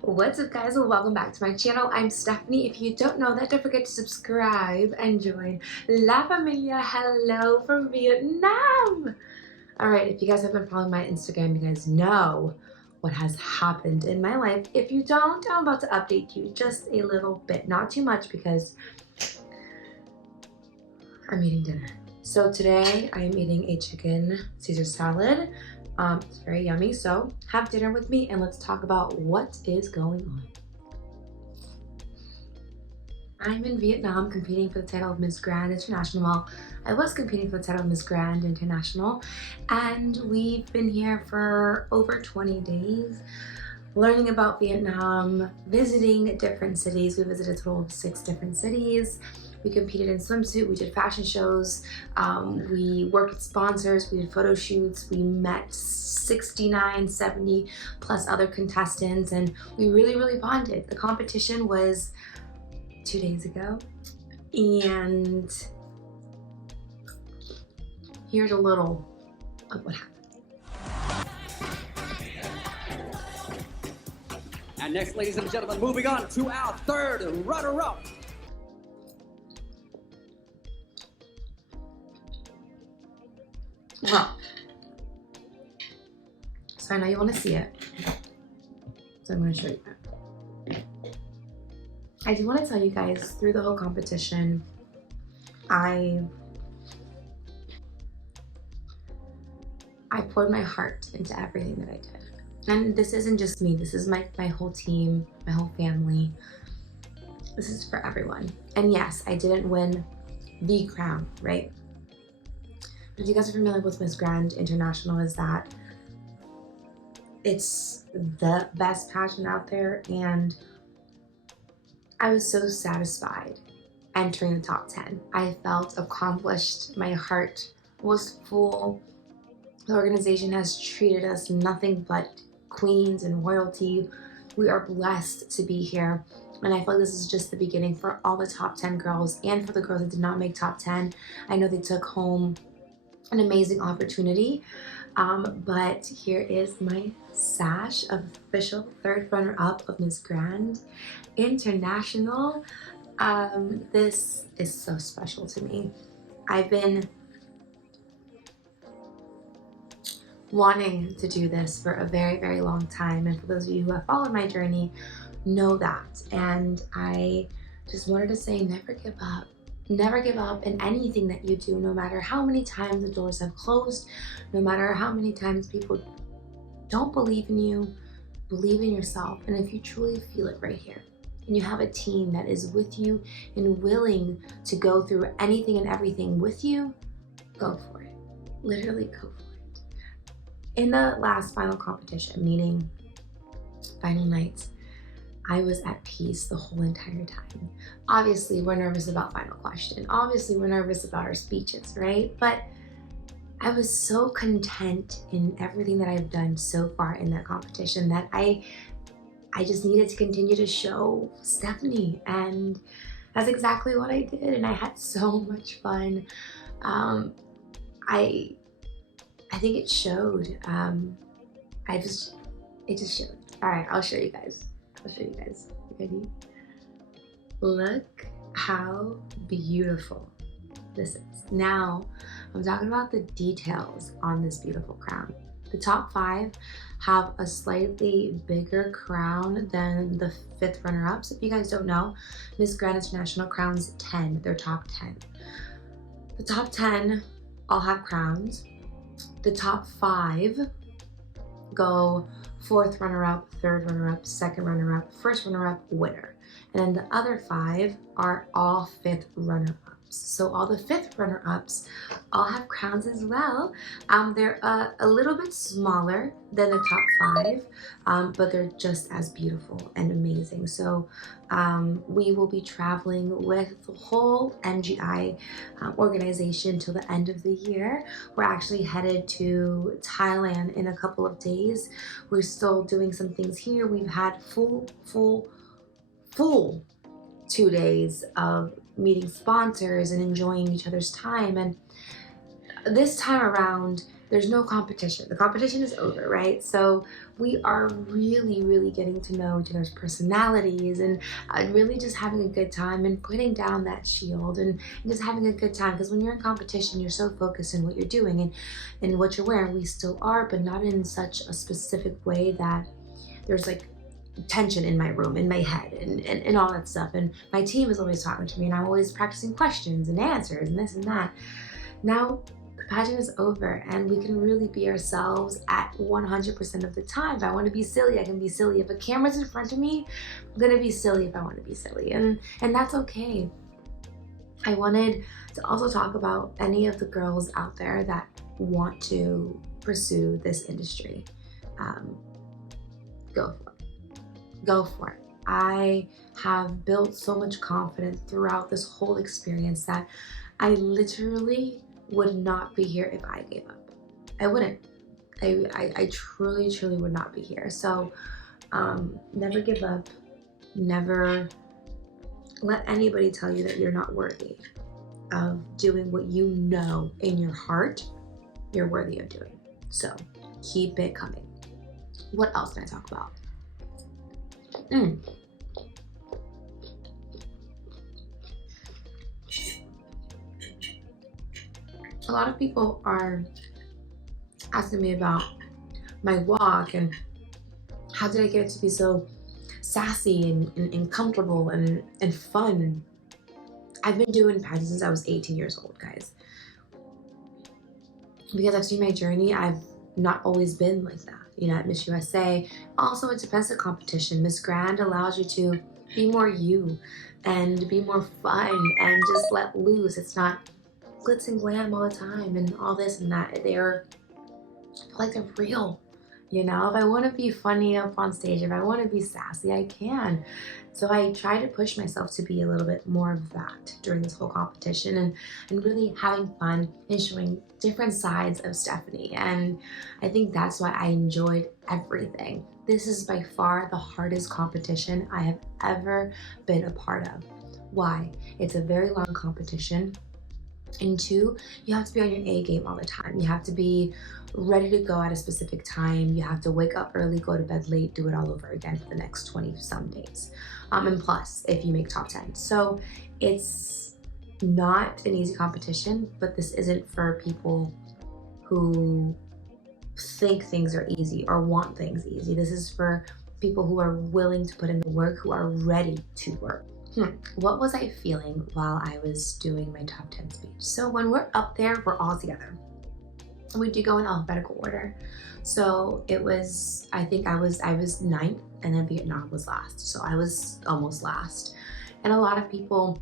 What's up, guys? Welcome back to my channel. I'm Stephanie. If you don't know that, don't forget to subscribe and join La Familia. Hello from Vietnam. All right, if you guys have been following my Instagram, you guys know what has happened in my life. If you don't, I'm about to update you just a little bit, not too much, because I'm eating dinner. So today I am eating a chicken Caesar salad. It's very yummy, so have dinner with me and let's talk about what is going on. I'm in Vietnam competing for the title of Miss Grand International. Well, I was competing for the title of Miss Grand International, and we've been here for over 20 days learning about Vietnam, visiting different cities. We visited a total of 6 different cities. We competed in swimsuit, we did fashion shows, we worked with sponsors, we did photo shoots, we met 69, 70 plus other contestants, and we really bonded. The competition was 2 days ago, and here's a little of what happened. And next, ladies and gentlemen, moving on to our third runner-up. Well, so I know you want to see it, so I'm going to show you that. I do want to tell you guys, through the whole competition, I poured my heart into everything that I did. And this isn't just me, this is my whole team, my whole family. This is for everyone. And yes, I didn't win the crown, right? If you guys are familiar with Miss Grand International, is that it's the best pageant out there, and I was so satisfied entering the top 10. I felt accomplished, my heart was full. The organization has treated us nothing but queens and royalty. We are blessed to be here, and I feel like this is just the beginning for all the top 10 girls and for the girls that did not make top 10. I know they took home an amazing opportunity, but here is my sash of official 3rd runner-up of Miss Grand International. This is so special to me. I've been wanting to do this for a very long time, and for those of you who have followed my journey know that. And I just wanted to say, never give up. Never give up in anything that you do, no matter how many times the doors have closed, no matter how many times people don't believe in you. Believe in yourself, and if you truly feel it right here, and you have a team that is with you and willing to go through anything and everything with you, go for it. Literally go for it. In the last final competition, meaning final night, I was at peace the whole entire time. Obviously, we're nervous about final question. Obviously, we're nervous about our speeches, right? But I was so content in everything that I've done so far in that competition that I just needed to continue to show Stephanie, and that's exactly what I did, and I had so much fun. I think it showed. It just showed. All right, I'll show you guys. Ready? Look how beautiful this is. Now, I'm talking about the details on this beautiful crown. The top 5 have a slightly bigger crown than the 5th runner-ups. If you guys don't know, Miss Grand International crowns 10, they're top 10. The top 10 all have crowns. The top 5 go 4th runner-up, 3rd runner-up, 2nd runner-up, 1st runner-up, winner. And then the other 5 are all 5th runner-ups. So all the 5th runner-ups all have crowns as well. They're a little bit smaller than the top 5, but they're just as beautiful and amazing. So we will be traveling with the whole MGI organization till the end of the year. We're actually headed to Thailand in a couple of days. We're still doing some things here. We've had full 2 days of meeting sponsors and enjoying each other's time. And this time around, there's no competition. The competition is over, right? So we are really, really getting to know each other's personalities and really just having a good time and putting down that shield and just having a good time. Because when you're in competition, you're so focused on what you're doing and what you're wearing. We still are, but not in such a specific way that there's like tension in my room, in my head, and all that stuff. And my team is always talking to me, and I'm always practicing questions and answers and this and that. Now, the pageant is over, and we can really be ourselves at 100% of the time. If I want to be silly, I can be silly. If a camera's in front of me, I'm gonna be silly if I want to be silly, and that's okay. I wanted to also talk about any of the girls out there that want to pursue this industry. Go for it. Go for it. I have built so much confidence throughout this whole experience that I literally would not be here if I gave up. I wouldn't. I truly, truly would not be here. So never give up. Never let anybody tell you that you're not worthy of doing what you know in your heart you're worthy of doing. So keep it coming. What else can I talk about? A lot of people are asking me about my walk and how did I get it to be so sassy and comfortable and fun. I've been doing pageants since I was 18 years old, guys. Because I've seen my journey, I've not always been like that. You know, at Miss USA, also it depends on competition. Miss Grand allows you to be more you and be more fun and just let loose. It's not glitz and glam all the time and all this and that. They're like they're real. You know, if I want to be funny up on stage, if I want to be sassy, I can. So I try to push myself to be a little bit more of that during this whole competition and really having fun and showing different sides of Stephanie. And I think that's why I enjoyed everything. This is by far the hardest competition I have ever been a part of. Why? It's a very long competition. And two, you have to be on your A game all the time. You have to be ready to go at a specific time. You have to wake up early, go to bed late, do it all over again for the next 20 some days. And plus, if you make top 10. So it's not an easy competition, but this isn't for people who think things are easy or want things easy. This is for people who are willing to put in the work, who are ready to work. What was I feeling while I was doing my top 10 speech? So when we're up there, we're all together. We do go in alphabetical order. So it was, I think I was ninth, and then Vietnam was last. So I was almost last. And a lot of people,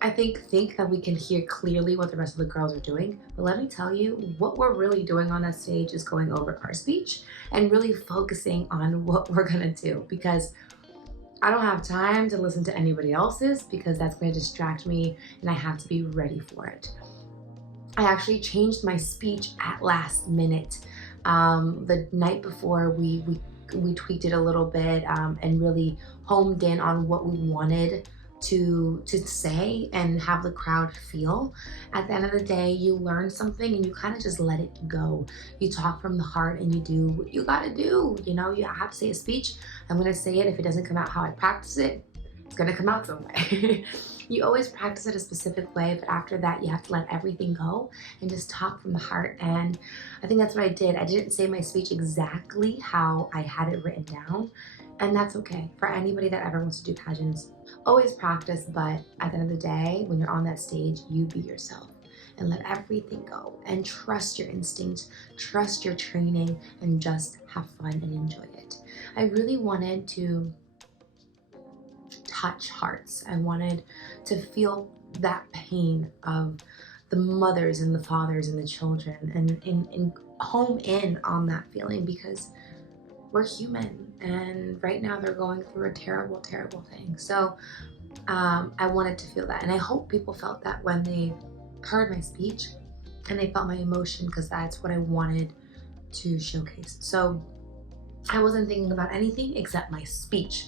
I think that we can hear clearly what the rest of the girls are doing. But let me tell you, what we're really doing on that stage is going over our speech and really focusing on what we're gonna do, because I don't have time to listen to anybody else's, because that's going to distract me and I have to be ready for it. I actually changed my speech at last minute. The night before we tweaked it a little bit and really homed in on what we wanted to say and have the crowd feel. At the end of the day, you learn something and you kind of just let it go. You talk from the heart and you do what you gotta do. You know, you have to say a speech. I'm gonna say it. If it doesn't come out how I practice it, it's gonna come out some way. You always practice it a specific way, but after that, you have to let everything go and just talk from the heart. And I think that's what I did. I didn't say my speech exactly how I had it written down, and that's okay. For anybody that ever wants to do pageants, always practice, but at the end of the day, when you're on that stage, you be yourself and let everything go and trust your instincts, trust your training, and just have fun and enjoy it. I really wanted to touch hearts. I wanted to feel that pain of the mothers and the fathers and the children and home in on that feeling, because we're human and right now they're going through a terrible, terrible thing. So I wanted to feel that, and I hope people felt that when they heard my speech and they felt my emotion, because that's what I wanted to showcase. So I wasn't thinking about anything except my speech.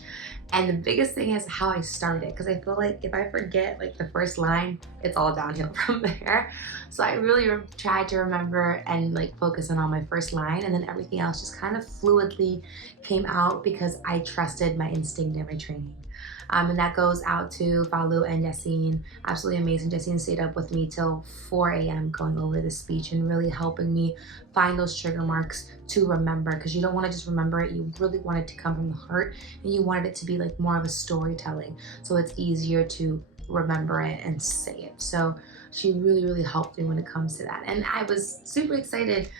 And the biggest thing is how I started, because I feel like if I forget like the first line, it's all downhill from there. So I really tried to remember and like focus on my first line, and then everything else just kind of fluidly came out because I trusted my instinct and my training. And that goes out to Falu and Yassine. Absolutely amazing. Yassine stayed up with me till 4 a.m. going over the speech and really helping me find those trigger marks to remember, because you don't want to just remember it. You really want it to come from the heart, and you wanted it to be like more of a storytelling, so it's easier to remember it and say it. So she really helped me when it comes to that. And I was super excited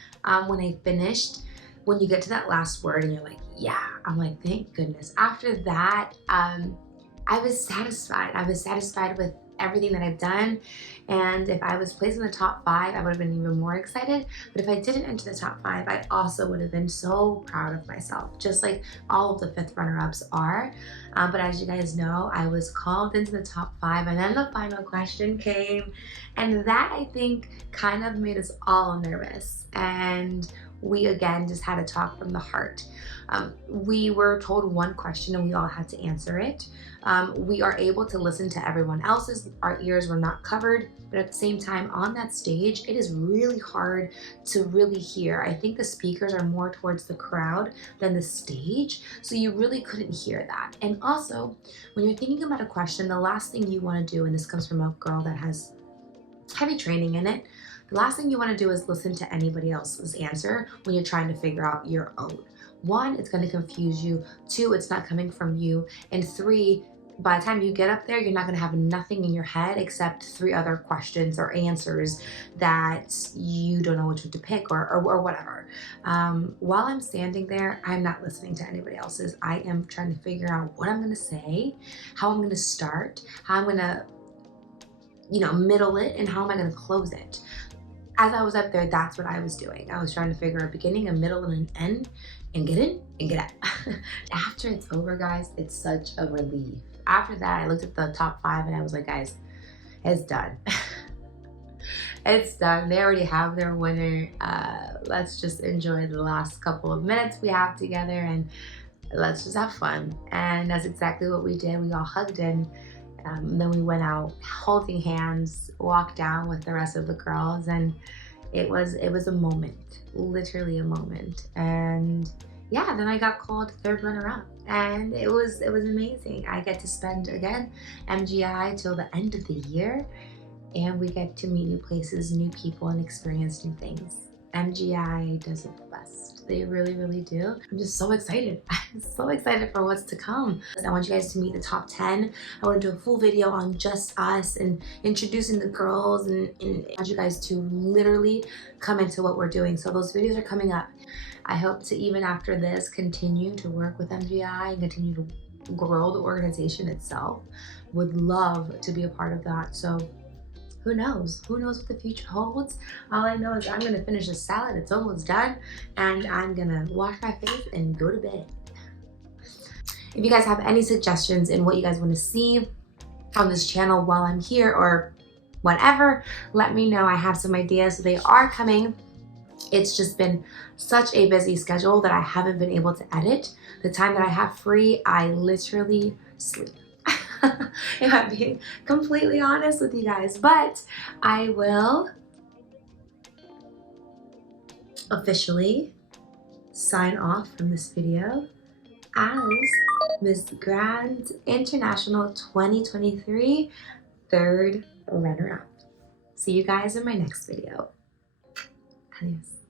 when I finished. When you get to that last word and you're like, yeah, I'm like, thank goodness. After that, I was satisfied. I was satisfied with everything that I've done. And if I was placed in the top 5, I would have been even more excited. But if I didn't enter the top 5, I also would have been so proud of myself, just like all of the 5th runner-ups are. But as you guys know, I was called into the top 5, and then the final question came. And that, I think, kind of made us all nervous. And we again just had to talk from the heart. We were told one question and we all had to answer it. We are able to listen to everyone else's. Our ears were not covered, but at the same time on that stage, it is really hard to really hear. I think the speakers are more towards the crowd than the stage, so you really couldn't hear that. And also, when you're thinking about a question, the last thing you want to do, and this comes from a girl that has heavy training in it, the last thing you want to do is listen to anybody else's answer when you're trying to figure out your own. 1, it's going to confuse you. 2, it's not coming from you. And 3, by the time you get up there, you're not going to have nothing in your head except 3 other questions or answers that you don't know which one to pick or whatever. While I'm standing there, I'm not listening to anybody else's. I am trying to figure out what I'm going to say, how I'm going to start, how I'm going to, middle it, and how am I going to close it. As I was up there, that's what I was doing. I was trying to figure a beginning, a middle, and an end, and get in and get out. After it's over, guys, it's such a relief. After that, I looked at the top 5 and I was like, guys, it's done. It's done. They already have their winner. Let's just enjoy the last couple of minutes we have together and let's just have fun. And that's exactly what we did. We all hugged in. Then we went out holding hands, walked down with the rest of the girls, and it was a moment, literally a moment. And yeah, then I got called 3rd runner-up, and it was amazing. I get to spend again MGI till the end of the year, and we get to meet new places, new people, and experience new things. MGI does it the best. They really do. I'm just so excited. I'm so excited for what's to come. I want you guys to meet the top 10. I want to do a full video on just us and introducing the girls, and I want you guys to literally come into what we're doing. So those videos are coming up. I hope to, even after this, continue to work with MGI and continue to grow the organization itself. Would love to be a part of that. So who knows? Who knows what the future holds? All I know is I'm gonna finish the salad. It's almost done. And I'm gonna wash my face and go to bed. If you guys have any suggestions in what you guys wanna see on this channel while I'm here or whatever, let me know. I have some ideas. They are coming. It's just been such a busy schedule that I haven't been able to edit. The time that I have free, I literally sleep. If I'm being completely honest with you guys, but I will officially sign off from this video as Miss Grand International 2023 3rd runner-up. See you guys in my next video. Adios.